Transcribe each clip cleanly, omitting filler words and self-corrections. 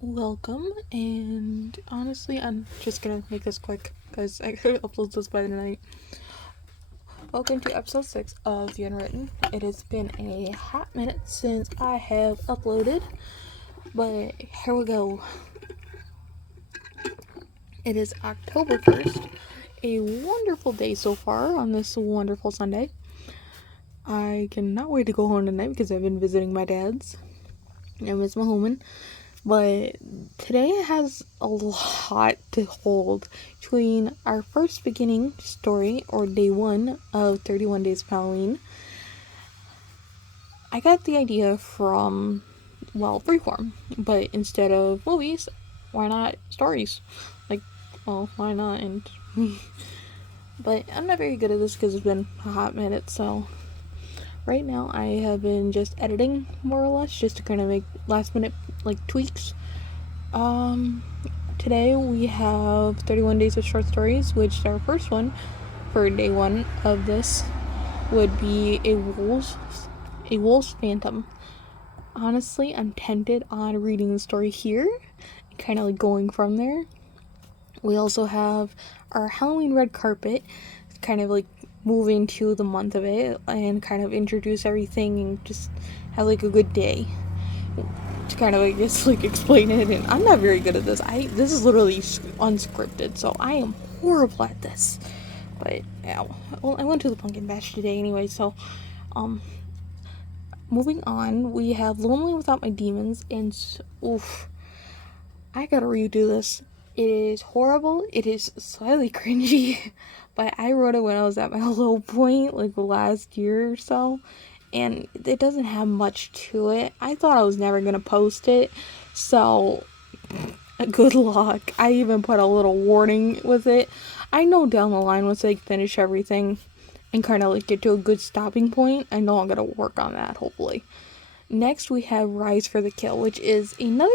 Welcome, and honestly, I'm just gonna make this quick because I could upload this by the night. Welcome to episode 6 of The Unwritten. It has been a hot minute since I have uploaded, but here we go. It is October 1st, a wonderful day so far on this wonderful Sunday. I cannot wait to go home tonight because I've been visiting my dad's. I miss my home. But today has a lot to hold between our first beginning story, or day 1 of 31 Days of Halloween. I got the idea from, Freeform, but instead of movies, why not stories? Why not? But I'm not very good at this because it's been a hot minute, so right now I have been just editing more or less, just to kind of make last minute tweaks. Today we have 31 Days of Short Stories, which our first one for day 1 of this would be a wolf's phantom. Honestly, I'm tempted on reading the story here and kind of going from there. We also have our Halloween red carpet, kind of move into the month of it and kind of introduce everything and just have a good day to kind of explain it. And I'm not very good at this. This is literally unscripted, so I am horrible at this. But yeah, well, I went to the pumpkin patch today anyway, so moving on, we have Lonely Without My Demons, and I gotta redo this. It is horrible. It is slightly cringy, but I wrote it when I was at my low point, the last year or so, and it doesn't have much to it. I thought I was never gonna post it, so good luck. I even put a little warning with it. I know down the line, once I finish everything and kind of get to a good stopping point, I know I'm gonna work on that, hopefully. Next, we have Rise for the Kill, which is another,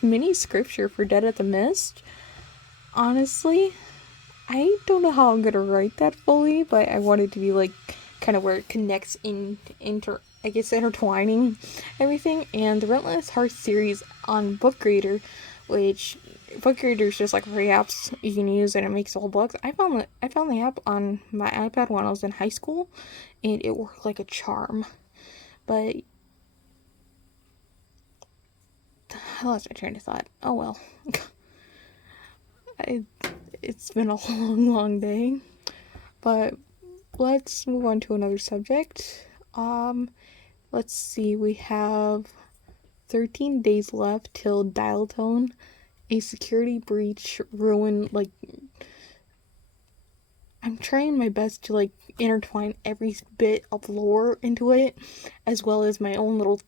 mini scripture for Dead at the Mist. Honestly, I don't know how I'm gonna write that fully, but I want it to be kind of where it connects intertwining everything. And the Relentless Heart series on Book Reader, which Book Reader is just free apps you can use, and it makes all books. I found the app on my iPad when I was in high school, and it worked like a charm. But I lost my train of thought. Oh well. It's been a long day. But let's move on to another subject. Let's see. We have 13 days left till dial tone. A security breach ruin. I'm trying my best to intertwine every bit of lore into it, as well as my own little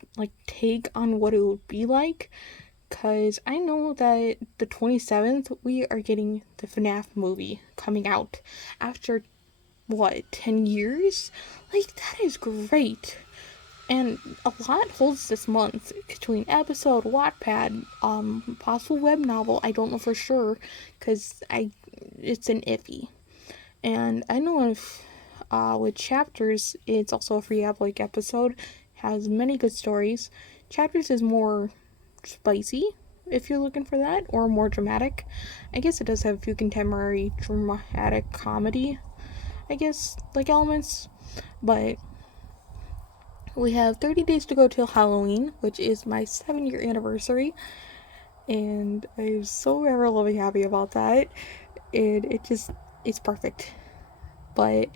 take on what it would be like. Because I know that the 27th, we are getting the FNAF movie coming out after, 10 years? That is great. And a lot holds this month between episode, Wattpad, possible web novel. I don't know for sure because it's an iffy. And I know if with chapters, it's also a free app episode, has many good stories. Chapters is more spicy if you're looking for that, or more dramatic. I guess it does have a few contemporary dramatic comedy, elements. But we have 30 days to go till Halloween, which is my 7-year anniversary, and I'm so ever loving happy about that. And it's perfect. But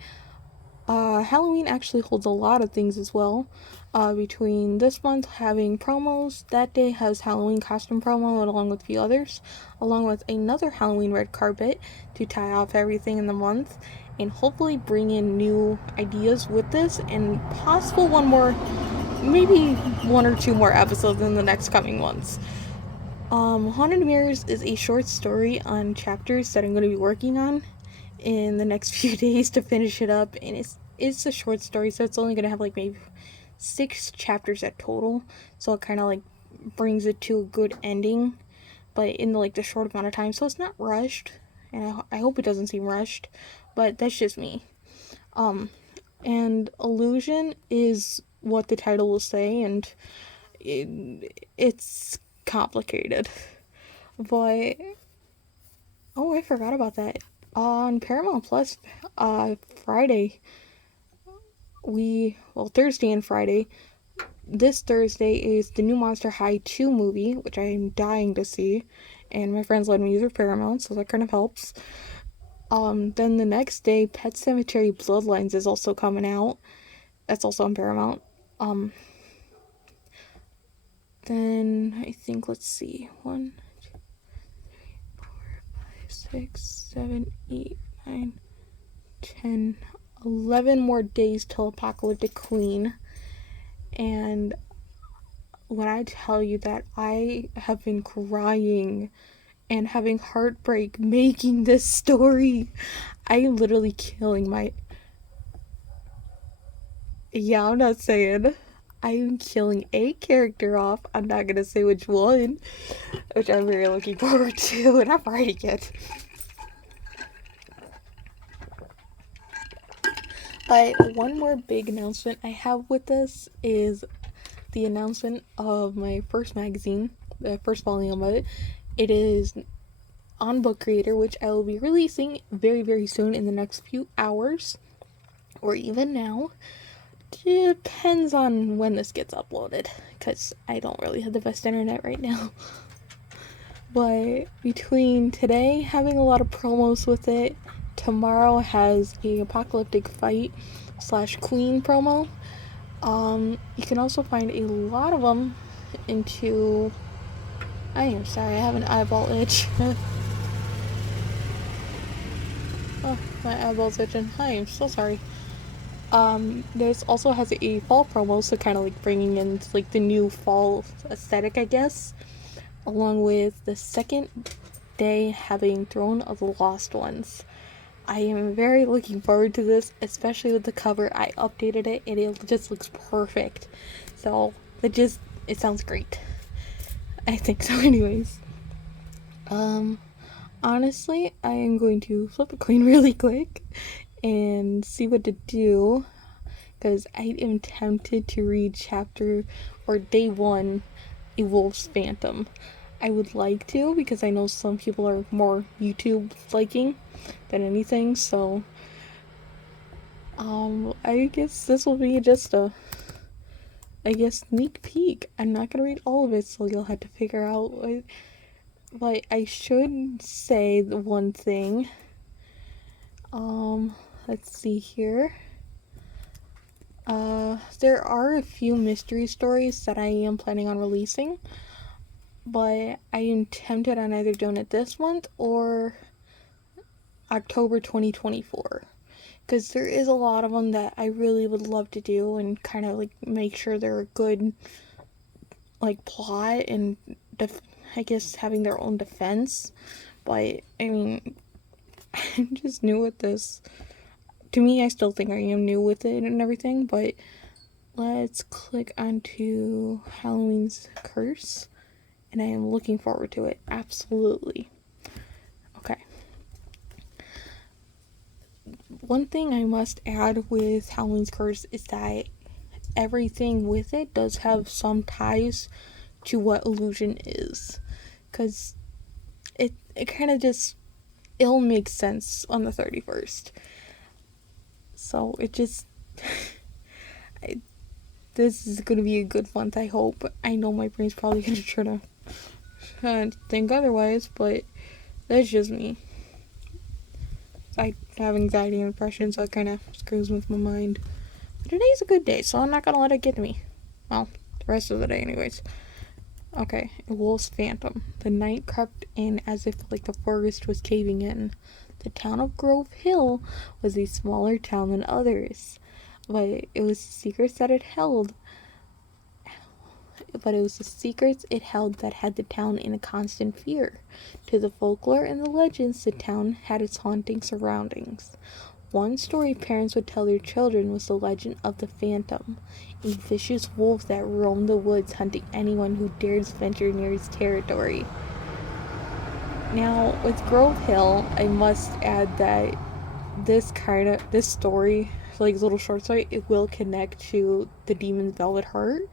Halloween actually holds a lot of things as well. Between this month having promos, that day has Halloween costume promo along with a few others, along with another Halloween red carpet to tie off everything in the month, and hopefully bring in new ideas with this, and possible one more, maybe 1 or 2 more episodes in the next coming months. Haunted Mirrors is a short story on chapters that I'm going to be working on in the next few days to finish it up, and it's a short story, so it's only going to have maybe 6 chapters at total, so it kind of brings it to a good ending, but in the short amount of time, so it's not rushed, and I hope it doesn't seem rushed, but that's just me. And Illusion is what the title will say, and it's complicated. But oh, I forgot about that. On Paramount Plus, Friday, Thursday and Friday. This Thursday is the new Monster High 2 movie, which I am dying to see, and my friends let me use their Paramount, so that kind of helps. Then the next day, Pet Sematary Bloodlines is also coming out. That's also on Paramount. Then I think, let's see, 1, 2, 3, 4, 5, 6, 7, 8, 9, 10, 11 more days till Apocalyptic Queen. And when I tell you that I have been crying and having heartbreak making this story, I'm literally killing my... Yeah, I'm not saying. I'm killing a character off. I'm not gonna say which one, which I'm very looking forward to, and I'm writing it. But one more big announcement I have with this is the announcement of my first magazine, the first volume of it. It is on Book Creator, which I will be releasing very, very soon in the next few hours, or even now. Depends on when this gets uploaded, because I don't really have the best internet right now. But between today having a lot of promos with it, tomorrow has a apocalyptic fight / queen promo. You can also find a lot of them into... I am sorry, I have an eyeball itch. Oh, my eyeball's itching. I am so sorry. This also has a fall promo, so kind of like bringing in like the new fall aesthetic, I guess, along with the second day having Throne of the Lost Ones. I am very looking forward to this, especially with the cover. I updated it and it just looks perfect. So it sounds great. I think so anyways. Honestly, I am going to flip a coin really quick and see what to do, because I am tempted to read day 1, A Wolf's Phantom. I would like to, because I know some people are more YouTube liking than anything, so I guess this will be just a sneak peek. I'm not gonna read all of it, so you'll have to figure out but I should say the one thing. Let's see here. There are a few mystery stories that I am planning on releasing, but I am tempted on either doing it this month or October 2024. Because there is a lot of them that I really would love to do and kind of like make sure they're a good like plot and I guess having their own defense. But I mean, I'm just new with this. To me, I still think I am new with it and everything, but let's click onto Halloween's Curse, and I am looking forward to it. Absolutely. Okay. One thing I must add with Halloween's Curse is that everything with it does have some ties to what illusion is, because it kind of just it'll make sense on the 31st. So it just this is gonna be a good month, I hope. I know my brain's probably gonna try to think otherwise, but that's just me. I have anxiety and depression, so it kind of screws with my mind. But today's a good day, so I'm not gonna let it get to me. Well, the rest of the day anyways. Okay, A Wolf's Phantom. The night crept in as if like the forest was caving in. The town of Grove Hill was a smaller town than others, but it was the secrets it held that had the town in a constant fear. To the folklore and the legends, the town had its haunting surroundings. One story parents would tell their children was the legend of the Phantom, a vicious wolf that roamed the woods hunting anyone who dared venture near his territory. Now, with Grove Hill, I must add that this story, like little short story, it will connect to the Demon's Velvet Heart.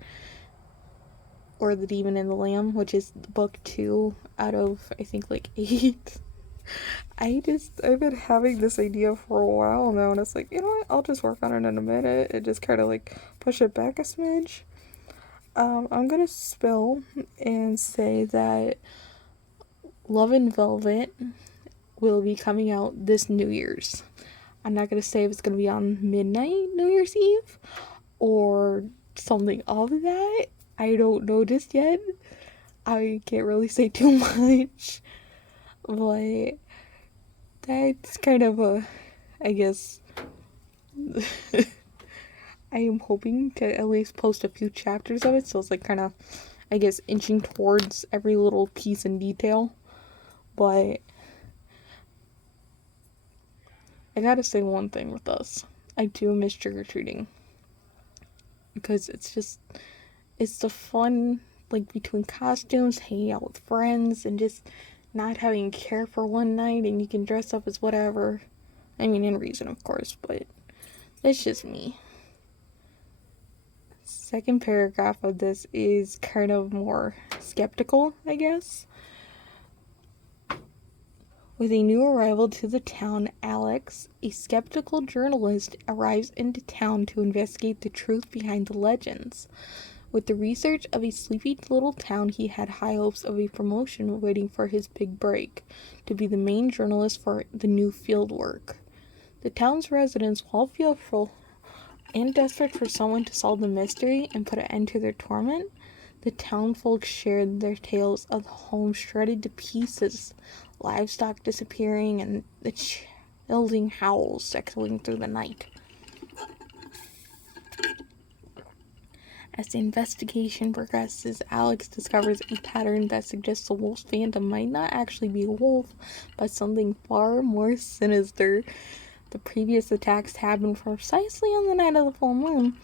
or The Demon and the Lamb, which is book 2 out of, I think, like 8. I've been having this idea for a while now, and it's like, you know what, I'll just work on it in a minute and just kind of like push it back a smidge. I'm gonna spill and say that Love and Velvet will be coming out this New Year's. I'm not gonna say if it's gonna be on midnight New Year's Eve or something of that. I don't know just yet. I can't really say too much, but that's kind of I guess, I am hoping to at least post a few chapters of it, so it's like kind of, I guess, inching towards every little piece and detail. But I gotta say one thing with us. I do miss trick-or-treating. Because it's the fun, like, between costumes, hanging out with friends, and just not having to care for one night, and you can dress up as whatever. I mean, in reason, of course, but it's just me. Second paragraph of this is kind of more skeptical, I guess. With a new arrival to the town, Alex, a skeptical journalist, arrives into town to investigate the truth behind the legends. With the research of a sleepy little town, he had high hopes of a promotion waiting for his big break, to be the main journalist for the new field work. The town's residents, while fearful and desperate for someone to solve the mystery and put an end to their torment, the townfolk shared their tales of homes shredded to pieces, livestock disappearing, and the chilling howls echoing through the night. As the investigation progresses, Alex discovers a pattern that suggests the wolf's phantom might not actually be a wolf, but something far more sinister. The previous attacks happened precisely on the night of the full moon,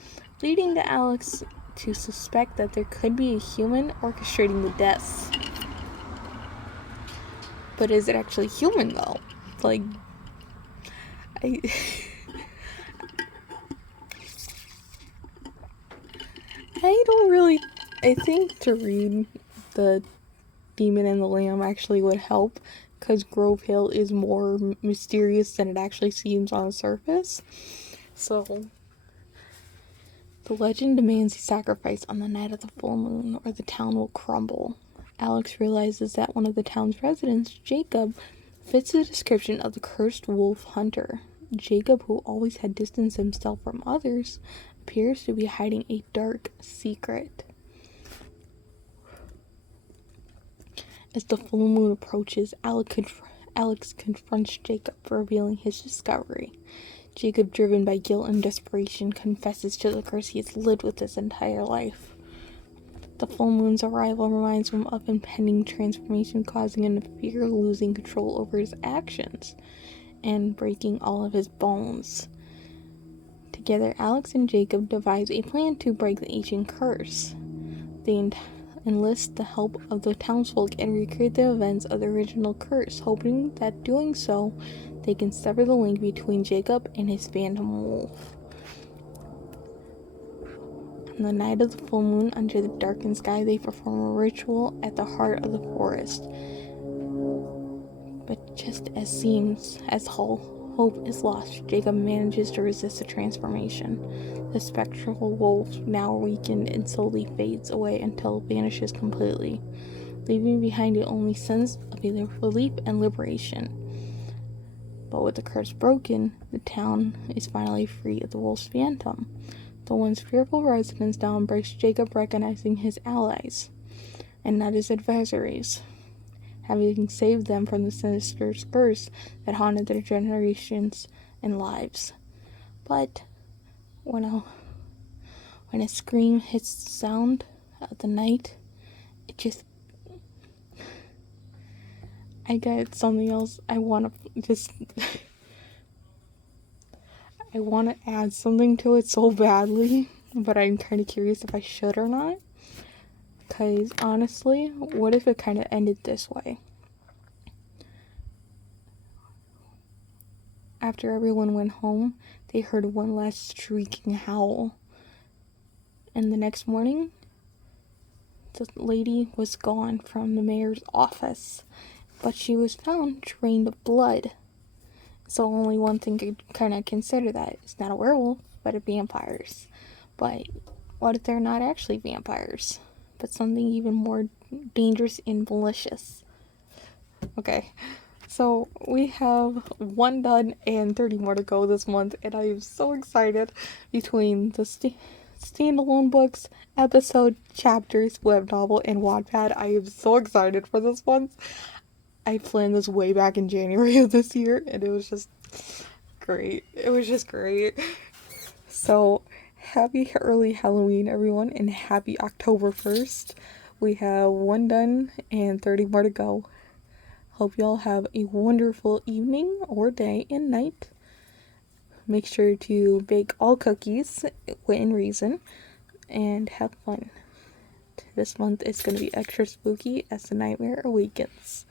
leading to Alex to suspect that there could be a human orchestrating the deaths. But is it actually human, though? Like, I don't really... I think to read The Demon and the Lamb actually would help, because Grove Hill is more mysterious than it actually seems on the surface. So, the legend demands a sacrifice on the night of the full moon, or the town will crumble. Alex realizes that one of the town's residents, Jacob, fits the description of the cursed wolf hunter. Jacob, who always had distanced himself from others, appears to be hiding a dark secret. As the full moon approaches, Alex confronts Jacob, revealing his discovery. Jacob, driven by guilt and desperation, confesses to the curse he has lived with his entire life. The full moon's arrival reminds him of impending transformation, causing him to fear losing control over his actions and breaking all of his bones. Together, Alex and Jacob devise a plan to break the ancient curse. They enlist the help of the townsfolk and recreate the events of the original curse, hoping that doing so, they can sever the link between Jacob and his phantom wolf. On the night of the full moon, under the darkened sky, they perform a ritual at the heart of the forest. But just as seems as hope is lost, Jacob manages to resist the transformation. The spectral wolf, now weakened, and slowly fades away until it vanishes completely, leaving behind the only sense of relief and liberation. But with the curse broken, the town is finally free of the wolf's phantom. The once fearful residents now embrace Jacob, recognizing his allies, and not his adversaries, having saved them from the sinister curse that haunted their generations and lives. But when a scream hits the sound of the night, it just... I got something else I want to just... I want to add something to it so badly, but I'm kind of curious if I should or not. Because honestly, what if it kind of ended this way? After everyone went home, they heard one last shrieking howl. And the next morning, the lady was gone from the mayor's office, but she was found drained of blood. So only one thing could kind of consider that. It's not a werewolf, but a vampires. But what if they're not actually vampires, but something even more dangerous and malicious? Okay, so we have 1 done and 30 more to go this month, and I am so excited between the standalone books, episode, chapters, web novel, and Wattpad. I am so excited for this one. I planned this way back in January of this year, and it was just great. It was just great. So, happy early Halloween, everyone, and happy October 1st. We have 1 done and 30 more to go. Hope y'all have a wonderful evening or day and night. Make sure to bake all cookies within reason and have fun. This month is going to be extra spooky as the nightmare awakens.